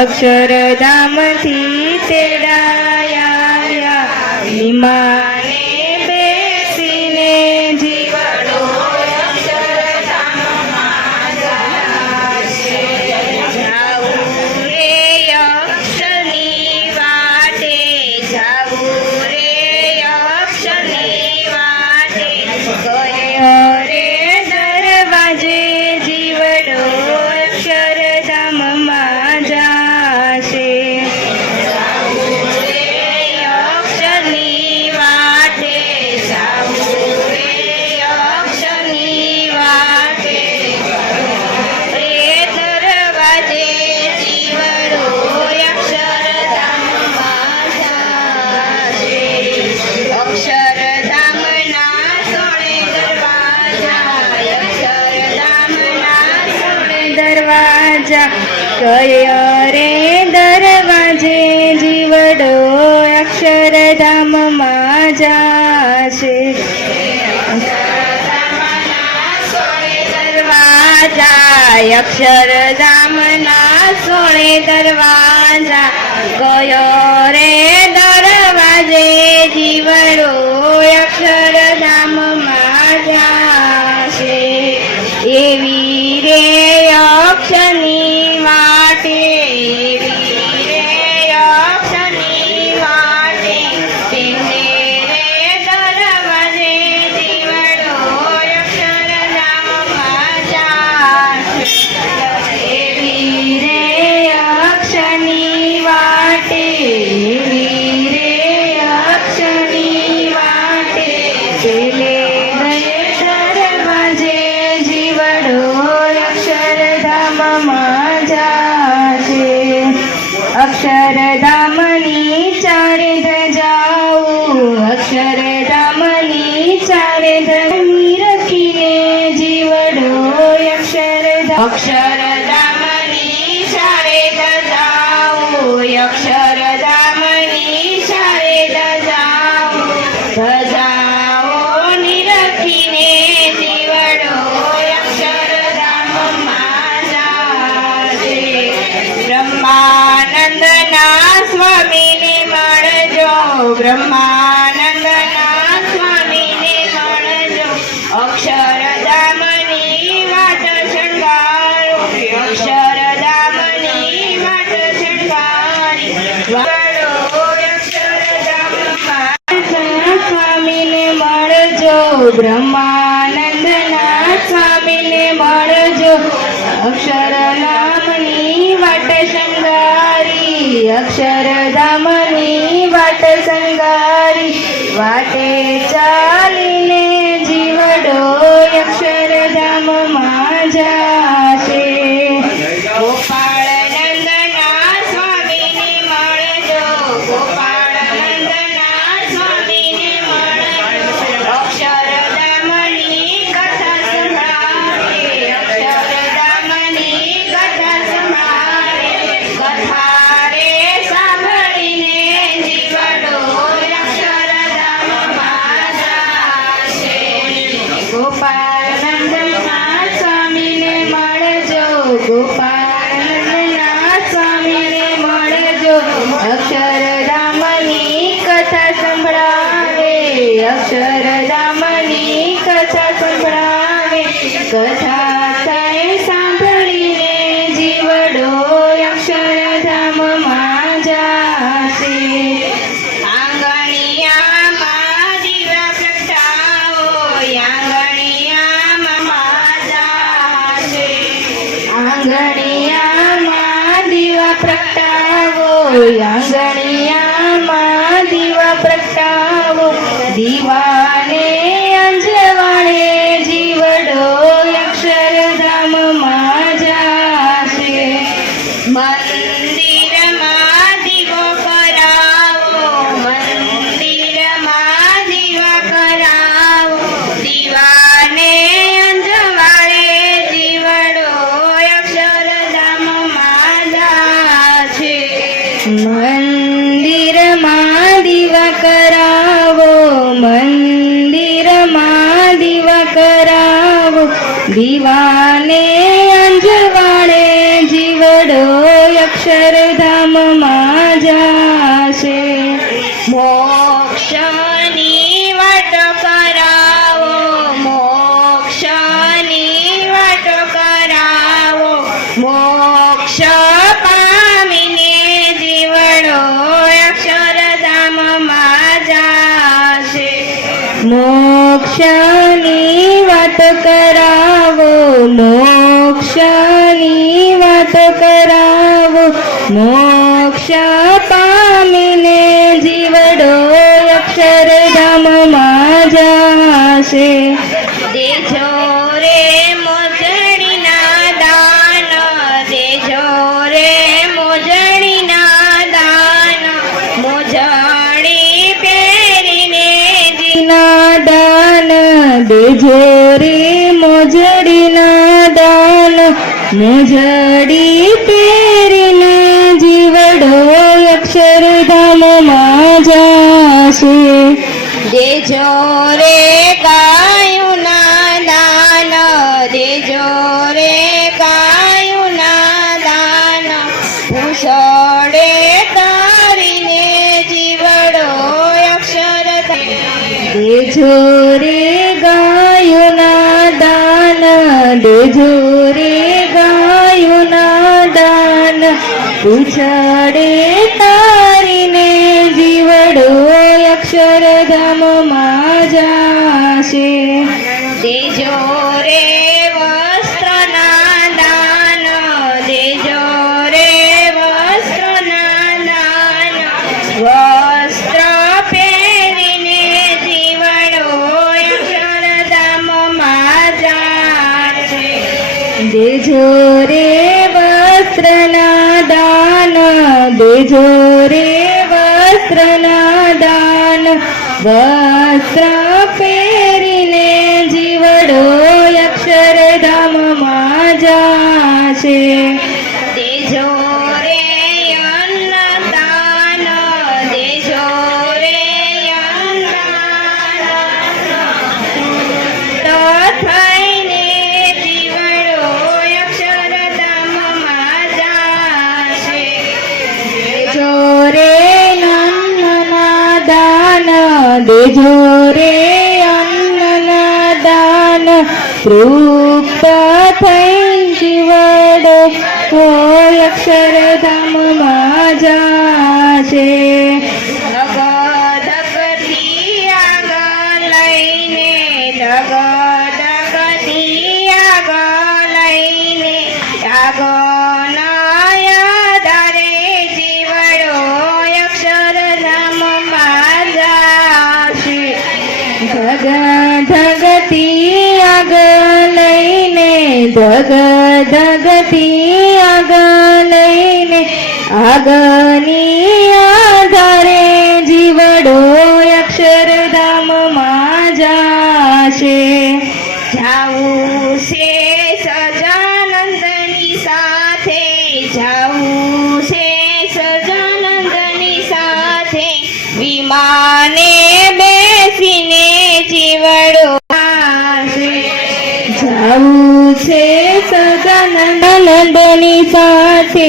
અક્ષરધામથી તેડાયા વિમાને બેસીને જીવડો અક્ષરધામમાં જાશે. જાવું રે અક્ષરની વાટે, જાવું રે અક્ષરની વાટે, ગયો રે દરવાજે જીવડો અક્ષરધામમાં જાશે. જાવું રે અક્ષરની વાટે, જાવું રે અક્ષરની વાટે, રે દરવાજે જીવડો અક્ષરધામમાં જાશે. અક્ષરધામના સોળે દરવાજા, અક્ષરધામના સોળે દરવાજા, ગયો રે દરવાજે જીવડો અક્ષરધામમાં જાશે. અક્ષરધામના સોળે દરવાજા, અક્ષરધામના સોળે દરવાજા, ગયો રે દરવાજે જીવડો અક્ષરધામમાં જાશે. એવી રે અક્ષરની વાટે, એવી રે અક્ષરની વાટે, તેને રે દરવાજે જીવડો અક્ષરધામમાં જાશે. એવી રે અક્ષરની વાટે, એવી રે અક્ષરની વાટે, પેલે દરવાજે જીવડો અક્ષરધામમાં જાશે. અક્ષરધામની ચારે ધજાઓ, અક્ષરધામની ચારે ધજાની રખીને જીવડો અક્ષરધામની ચારે ધજાઓ, અક્ષરધામની ચારે ધજાઓ, ધજાઓની રખીને જીવડો અક્ષરધામમાં જાશે. બ્રહ્માનંદના સ્વામીને મળજો, બ્રહ્માનંદના સ્વામીને મળજો, અક્ષરધામની વાટ શણગારો, અક્ષરધામની વાટ શણગારી, વાળો અક્ષરધામમાં સ્વામીને મળજો, બ્રહ્માનંદના સ્વામીને મળજો, અક્ષરધામની વાટ શણગારી, અક્ષરધામની વાટ શણગારી, વાટે ચાલીને જીવડો અક્ષરધામમાં જાશે. ગોપાળનંદના સ્વામીને મળજો, ગોપાળનંદના સ્વામીને મળજો, અક્ષરધામની કથા સંભળાવે, અક્ષરધામની કથા સંભળાવે, કથા રે સાંભળીને જીવડો અક્ષરધામમાં જાશે. ગોપાળનંદના સ્વામીને મળજો, ગોપાળનંદના સ્વામીને મળજો, અક્ષરધામની કથા સંભળાવે, અક્ષરધામની કથા સંભળાવે, કથા સાંભળીને જીવડો અક્ષરધામમાં જાશે. આંગણિયામાં દીવા પ્રગટાવો, આંગણિયામાં જાશે. આંગણિયામાં દીવા પ્રગટાવો, આંગણિયામાં દીવા પ્રગટાવો, દીવાને અંજવાળે જીવડો અક્ષરધામમાં જાશે. મંદિરમાં દીવો કરાવો, મંદિરમાં દીવા કરાવો, દીવાને અંજવાળે જીવડો અક્ષરધામમાં જાશે. મંદિરમાં દીવા કરાવો, મંદિરમાં દીવા કરાવો, દીવાને અંજવાળે જાશે. મોક્ષની વાટ કરાવો, મોક્ષની વાટ કરાવો, મોક્ષ પામીને જીવડો અક્ષરધામમાં જાશે. મોક્ષની વાત કરાવો, મોક્ષની વાત કરાવો, મોક્ષ પામીને જીવડો અક્ષરધામમાં જાશે. દેજો રે મોજડીના દાન, દેજો રે મોજડીના દાન, મોજડી પહેરીને જીના દાન. દેજો રે મોજડીના દાન, મોજડી પહેરીને જીવડો અક્ષરધામમાં જાશે. દેજો રે ગાયુના દાન, દેજો રે ગાયુના દાન, ભૂષડે તારીને જીવડો અક્ષરધામ. દેજો રે ગાયુના દાન, દેજો રે ગાયુના દાન, પૂછડે તારીને જીવડો અક્ષરધામમાં જાશે. દેજો રે વસ્ત્રના દાન, દેજો રે વસ્ત્રના દાન, વસ્ત્ર પહેરીને જીવડો અક્ષરધામમાં જાશે. દેજો રે વસ્ત્રના દાન, દેજો રે વસ્ત્રના દાન, વસ્ત્ર પહેરીને જીવડો અક્ષરધામમાં જાશે. દેજો રે અન્નદાન, દેજો રે અન્નદાન, થઈને જીવડો અક્ષરધામમાં જાશે. દેજો રે અન્નના દાન, દેજો રે અન્નના દાન, તૃપ્ત થઈ જીવડો અક્ષરધામમાં જાશે. ધગધગથી આગળ લઈને, ધગધગથી આગળ લઈને, આગળના આધારે જીવડો અક્ષરધામમાં જાશે. ધગધગથી આગળ લઈને, ધગધગથી આગળ લઈને, આગળની આધારે જીવડો અક્ષરધામમાં જાશે. જાવું છે સજાનંદની સાથે, જાવું છે સજાનંદની સાથે, વિમાને બેસીને જીવડો જાશે. જાવું છે સજાનંદની સાથે,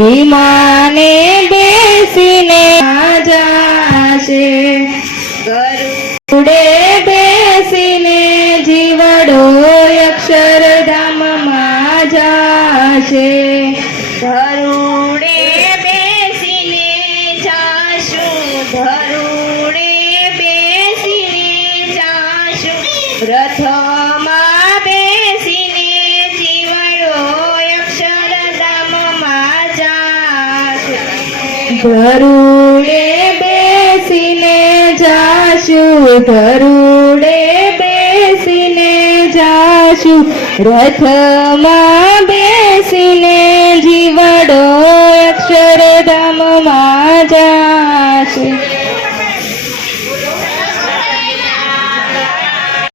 વિમાને બેસીને જાશે. ગરુડે બેસીને જીવડો અક્ષરધામમાં જાશે. ગરુડે બેસીને જાશું, ગરુડે બેસીને જાશું, રથમાં બેસીને જીવડો અક્ષરધામમાં જાશે. ગરુડે બેસીને જાશું, ગરુડે બેસીને જાશું, રથમાં બેસીને જીવડો અક્ષરધામમાં જાશે.